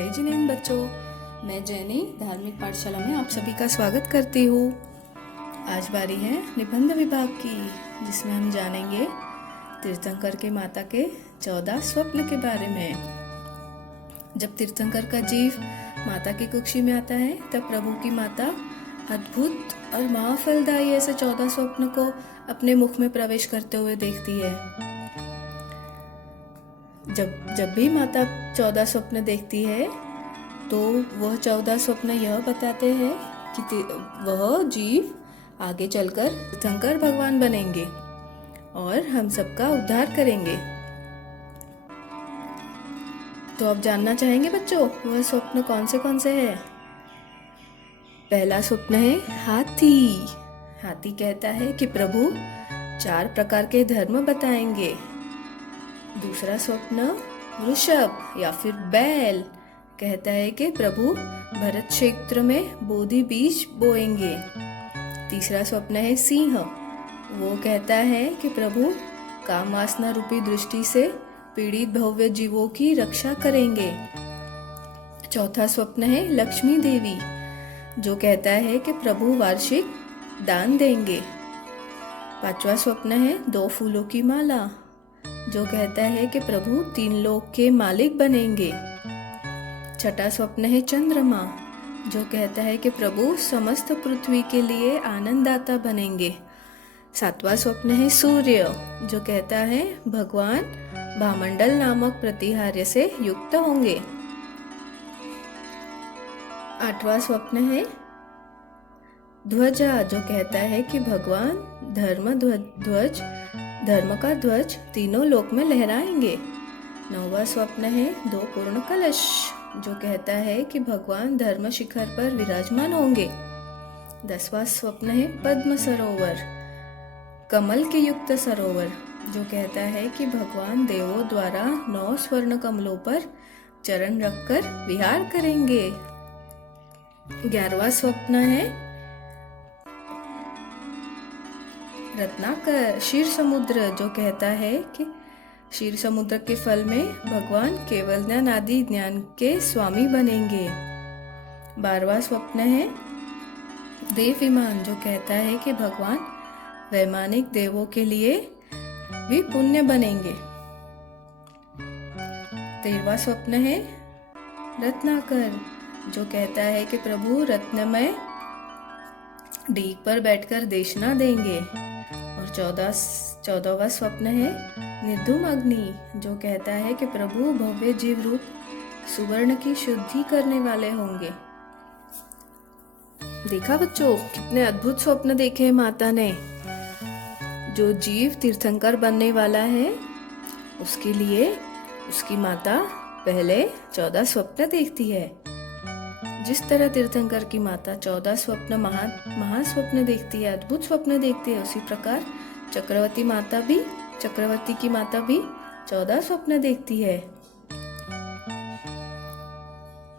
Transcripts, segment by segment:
जय जिनेंद्र बच्चों, मैं जैनी धार्मिक पाठशाला में आप सभी का स्वागत करती हूँ। आज बारी है निबंध विभाग की, जिसमें हम जानेंगे तीर्थंकर के माता के 14 स्वप्न के बारे में। जब तीर्थंकर का जीव माता की कुक्षी में आता है, तब प्रभु की माता अद्भुत और महाफलदायी ऐसे 14 स्वप्न को अपने मुख में प्रवेश करते हुए देखती है। जब भी माता 14 स्वप्न देखती है, तो वह 14 स्वप्न यह बताते हैं कि वह जीव आगे चलकर तीर्थंकर भगवान बनेंगे और हम सबका उद्धार करेंगे। तो आप जानना चाहेंगे बच्चों, वह स्वप्न कौन से हैं? पहला स्वप्न है हाथी। हाथी कहता है कि प्रभु 4 प्रकार के धर्म बताएंगे। दूसरा स्वप्न वृषभ या फिर बैल कहता है कि प्रभु भरत क्षेत्र में बोधि बीज बोएंगे। तीसरा स्वप्न है सिंह। वो कहता है कि प्रभु काम वासना रूपी दृष्टि से पीड़ित भव्य जीवों की रक्षा करेंगे। चौथा स्वप्न है लक्ष्मी देवी, जो कहता है कि प्रभु वार्षिक दान देंगे। पांचवा स्वप्न है 2 फूलों की माला, जो कहता है कि प्रभु 3 लोक के मालिक बनेंगे। छठा स्वप्न है चंद्रमा, जो कहता है कि प्रभु समस्त पृथ्वी के लिए आनंददाता बनेंगे। सातवां स्वप्न है सूर्य, जो कहता है भगवान भामंडल नामक प्रतिहार्य से युक्त होंगे। आठवां स्वप्न है ध्वजा, जो कहता है कि भगवान धर्म का ध्वज तीनों लोक में लहराएंगे। 9वां स्वप्न है 2 पूर्ण कलश, जो कहता है कि भगवान धर्म शिखर पर विराजमान होंगे। 10वां स्वप्न है पद्म सरोवर, कमल के युक्त सरोवर, जो कहता है कि भगवान देवों द्वारा 9 स्वर्ण कमलों पर चरण रखकर विहार करेंगे। 11वां स्वप्न है रत्नाकर क्षीर समुद्र, जो कहता है कि क्षीर समुद्र के फल में भगवान केवल ज्ञान आदि ज्ञान के स्वामी बनेंगे। 12वां स्वप्न है देव विमान, जो कहता है कि भगवान वैमानिक देवों के लिए भी पुण्य बनेंगे। 13वां स्वप्न है रत्नाकर, जो कहता है कि प्रभु रत्नमय डीग पर बैठकर देशना देंगे। और 14वां स्वप्न है निर्धूम अग्नि, जो कहता है कि प्रभु भव्य जीव रूप सुवर्ण की शुद्धि करने वाले होंगे। देखा बच्चों, कितने अद्भुत स्वप्न देखे हैं माता ने। जो जीव तीर्थंकर बनने वाला है, उसके लिए उसकी माता पहले 14 स्वप्न देखती है। जिस तरह तीर्थंकर की माता 14 स्वप्न महास्वप्न देखती है, अद्भुत स्वप्न देखती है, उसी प्रकार चक्रवर्ती की माता भी 14 स्वप्न देखती है।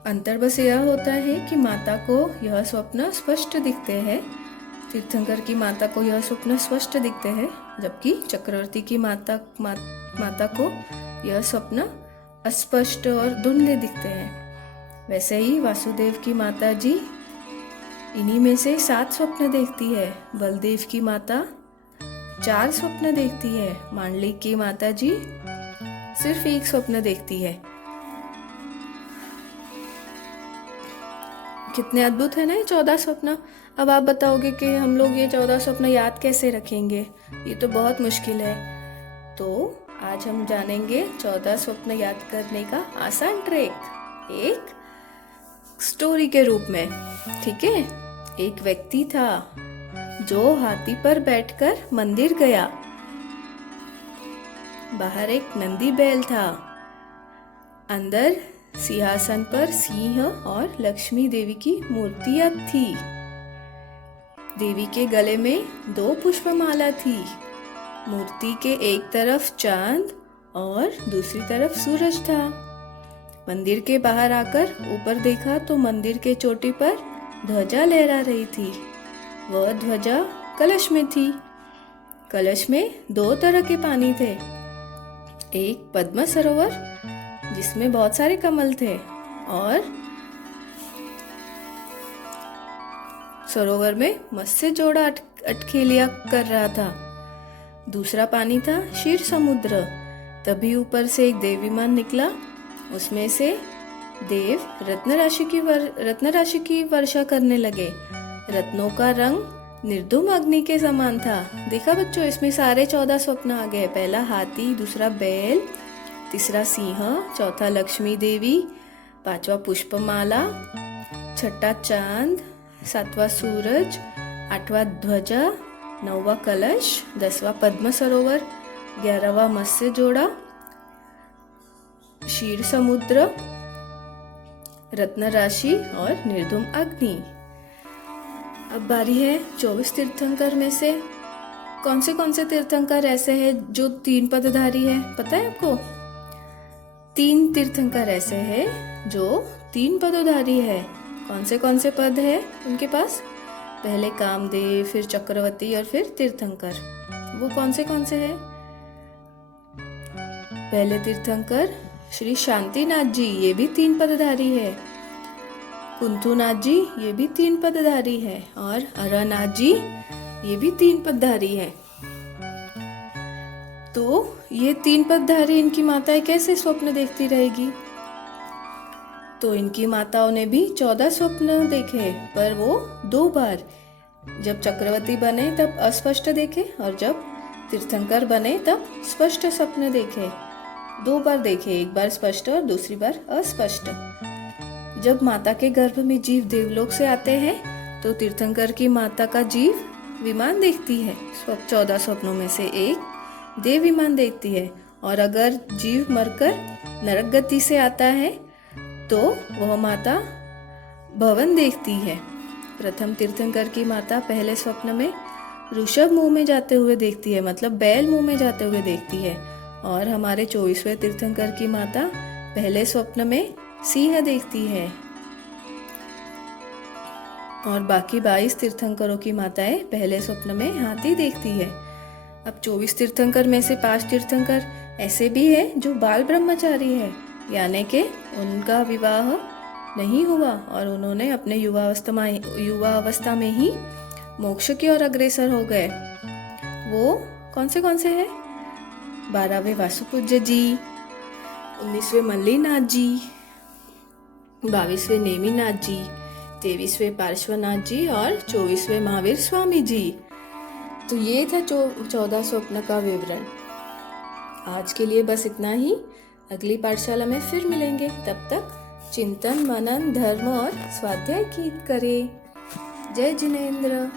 अंतर बस यह होता है कि माता को यह स्वप्न स्पष्ट दिखते हैं, तीर्थंकर की माता को यह स्वप्न स्पष्ट दिखते हैं, जबकि चक्रवर्ती की माता को यह स्वप्न अस्पष्ट और धुंधले दिखते हैं। वैसे ही वासुदेव की माता जी इन्हीं में से 7 स्वप्न देखती है। बलदेव की माता 4 स्वप्न देखती है। मांडलिक की माता जी सिर्फ 1 स्वप्न देखती है। कितने अद्भुत है ना ये 14 स्वप्न। अब आप बताओगे कि हम लोग ये 14 स्वप्न याद कैसे रखेंगे? ये तो बहुत मुश्किल है। तो आज हम जानेंगे 14 स्वप्न याद करने का आसान ट्रिक, एक स्टोरी के रूप में। ठीक है, एक व्यक्ति था जो हाथी पर बैठकर मंदिर गया। बाहर एक नंदी बैल था। अंदर सिंहासन पर सिंह और लक्ष्मी देवी की मूर्तियां थी। देवी के गले में 2 पुष्पमाला थी। मूर्ति के एक तरफ चांद और दूसरी तरफ सूरज था। मंदिर के बाहर आकर ऊपर देखा तो मंदिर के चोटी पर ध्वजा लहरा रही थी। वह ध्वजा कलश में थी। कलश में 2 तरह के पानी थे। एक पद्म सरोवर, जिसमें बहुत सारे कमल थे, और सरोवर में मत्स्य जोड़ा अटखेलियां कर रहा था। दूसरा पानी था क्षीर समुद्र। तभी ऊपर से एक देव विमान निकला, उसमें से देव रत्न राशि की वर्षा करने लगे। रत्नों का रंग निर्धूम अग्नि के समान था। देखा बच्चों, इसमें सारे 14 स्वप्न आ गए। पहला हाथी, दूसरा बैल, तीसरा सिंह, चौथा लक्ष्मी देवी, पांचवा पुष्पमाला, छठा चांद, सातवां सूरज, आठवां ध्वजा, नौवां कलश, 10वां पद्म सरोवर, 11वां मत्स्य जोड़ा, क्षीर समुद्र, रत्न राशि और निर्धूम अग्नि। अब बारी है 24 तीर्थंकर में से कौन से तीर्थंकर ऐसे हैं जो 3 पदधारी है? पता है आपको? 3 तीर्थंकर ऐसे हैं जो 3 पदधारी है। कौन से पद है उनके पास? पहले कामदेव, फिर चक्रवर्ती और फिर तीर्थंकर। वो कौन से हैं? पहले तीर्थंकर श्री शांतिनाथ जी, ये भी 3 पदधारी है। कुंथुनाथ जी, ये भी 3 पदधारी है। और अरनाथ जी, ये भी 3 पदधारी है। तो ये 3 पदधारी इनकी माताएं कैसे स्वप्न देखती रहेगी? तो इनकी माताओं ने भी 14 स्वप्न देखे, पर वो 2 बार, जब चक्रवर्ती बने तब अस्पष्ट देखे और जब तीर्थंकर बने तब स्पष्ट स्वप्न देखे। 2 बार देखे, एक बार स्पष्ट और दूसरी बार अस्पष्ट। जब माता के गर्भ में जीव देवलोक से आते हैं तो तीर्थंकर की माता का जीव विमान देखती है। 14 स्वप्नों में से एक देव विमान देखती है। और अगर जीव मरकर नरक गति से आता है तो वह माता भवन देखती है। प्रथम तीर्थंकर की माता पहले स्वप्न में ऋषभ मुंह में जाते हुए देखती है, मतलब बैल मुंह में जाते हुए देखती है। और हमारे 24वें तीर्थंकर की माता पहले स्वप्न में सिंह देखती है। और बाकी 22 तीर्थंकरों की माताएं पहले स्वप्न में हाथी देखती है। अब 24 तीर्थंकर में से 5 तीर्थंकर ऐसे भी हैं जो बाल ब्रह्मचारी है, यानी कि उनका विवाह नहीं हुआ और उन्होंने अपने युवावस्था में ही मोक्ष की ओर अग्रसर हो गए। वो कौन से हैं? 12वें वासुपूज्य जी, 19वें मल्लीनाथ जी, 22वें नेमिनाथ जी, 23वें पार्श्वनाथ जी और 24वें महावीर स्वामी जी। तो ये था 14 स्वप्न का विवरण। आज के लिए बस इतना ही। अगली पाठशाला में फिर मिलेंगे। तब तक चिंतन, मनन, धर्म और स्वाध्याय की करें। जय जिनेंद्र।